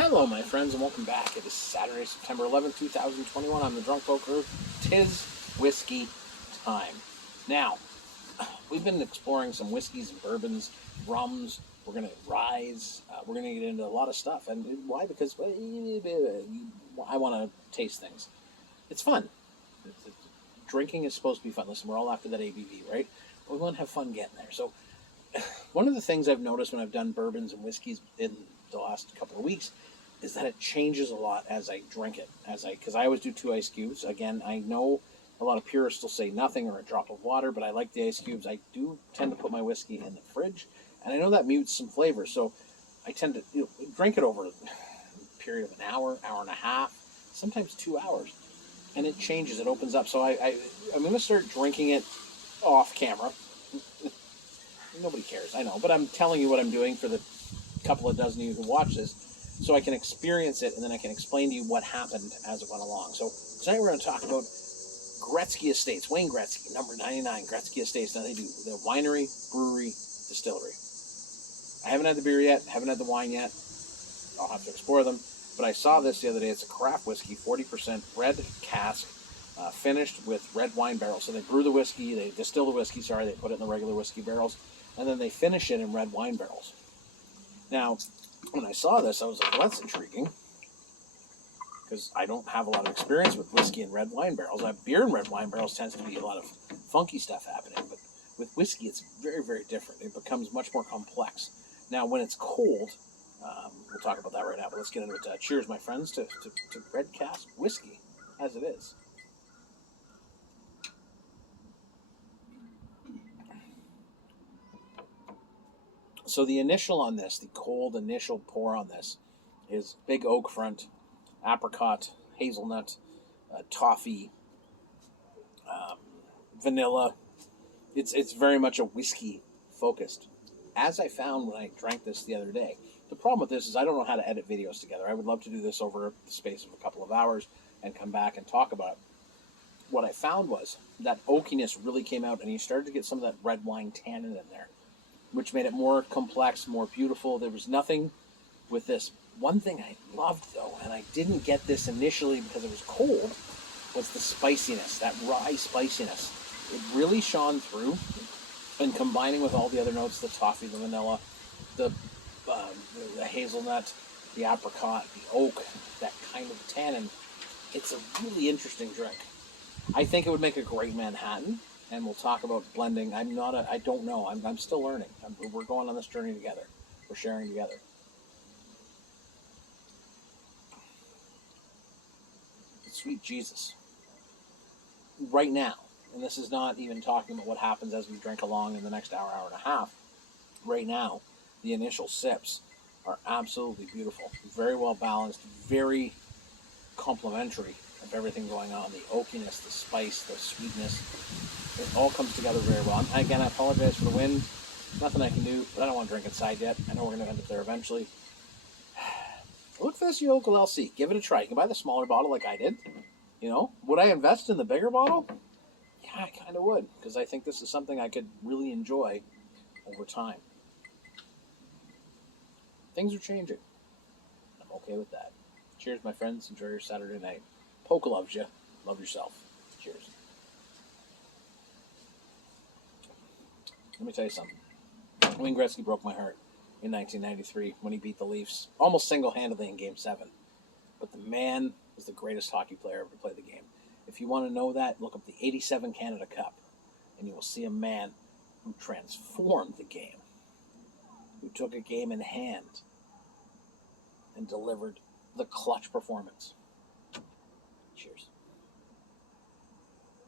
Hello, my friends, and welcome back. It is Saturday, September 11th, 2021. I'm the Drunk Poker. 'Tis whiskey time. Now, we've been exploring some whiskeys and bourbons, rums. We're going to rise. We're going to get into a lot of stuff. And why? Because I want to taste things. It's fun. Drinking is supposed to be fun. Listen, we're all after that ABV, right? But we want to have fun getting there. So one of the things I've noticed when I've done bourbons and whiskeys in the last couple of weeks is that it changes a lot as I drink it. Because I always do 2 ice cubes. Again, I know a lot of purists will say nothing or a drop of water, but I like the ice cubes. I do tend to put my whiskey in the fridge, and I know that mutes some flavor. So I tend to drink it over a period of an hour, hour and a half, sometimes 2 hours, and it changes. It opens up. So I'm going to start drinking it off camera. Nobody cares, I know, but I'm telling you what I'm doing for the couple of dozen of you who watch this, so I can experience it, and then I can explain to you what happened as it went along. So tonight we're going to talk about Gretzky Estates, Wayne Gretzky, number 99, Gretzky Estates. Now they do the winery, brewery, distillery. I haven't had the beer yet, haven't had the wine yet. I'll have to explore them, but I saw this the other day. It's a craft whiskey, 40% red cask, finished with red wine barrels. So they brew the whiskey, they distill the whiskey, they put it in the regular whiskey barrels, and then they finish it in red wine barrels. Now, when I saw this, I was like, well, that's intriguing, because I don't have a lot of experience with whiskey and red wine barrels. Beer and red wine barrels tends to be a lot of funky stuff happening, but with whiskey, it's very, very different. It becomes much more complex. Now, when it's cold, we'll talk about that right now, but let's get into it. Cheers, my friends, to red cask whiskey, as it is. So the initial on this, the cold initial pour on this, is big oak front, apricot, hazelnut, toffee, vanilla. It's very much a whiskey focused. As I found when I drank this the other day, the problem with this is I don't know how to edit videos together. I would love to do this over the space of a couple of hours and come back and talk about it. What I found was that oakiness really came out, and you started to get some of that red wine tannin in there, which made it more complex, more beautiful. There was nothing with this. One thing I loved, though, and I didn't get this initially because it was cold, was the spiciness, that rye spiciness. It really shone through, and combining with all the other notes, the toffee, the vanilla, the hazelnut, the apricot, the oak, that kind of tannin, it's a really interesting drink. I think it would make a great Manhattan. And we'll talk about blending. I don't know. I'm still learning. We're going on this journey together. We're sharing together. Sweet Jesus. Right now, and this is not even talking about what happens as we drink along in the next hour, hour and a half. Right now, the initial sips are absolutely beautiful. Very well balanced, very complementary of everything going on. The oakiness, the spice, the sweetness. It all comes together very well. Again, I apologize for the wind. Nothing I can do, but I don't want to drink inside yet. I know we're going to end up there eventually. Look for this local LC. Give it a try. You can buy the smaller bottle like I did. Would I invest in the bigger bottle? Yeah, I kind of would, because I think this is something I could really enjoy over time. Things are changing. I'm okay with that. Cheers, my friends. Enjoy your Saturday night. Poker loves you. Love yourself. Cheers. Let me tell you something. Wayne Gretzky broke my heart in 1993 when he beat the Leafs almost single-handedly in Game 7. But the man was the greatest hockey player ever to play the game. If you want to know that, look up the 87 Canada Cup, and you will see a man who transformed the game, who took a game in hand and delivered the clutch performance.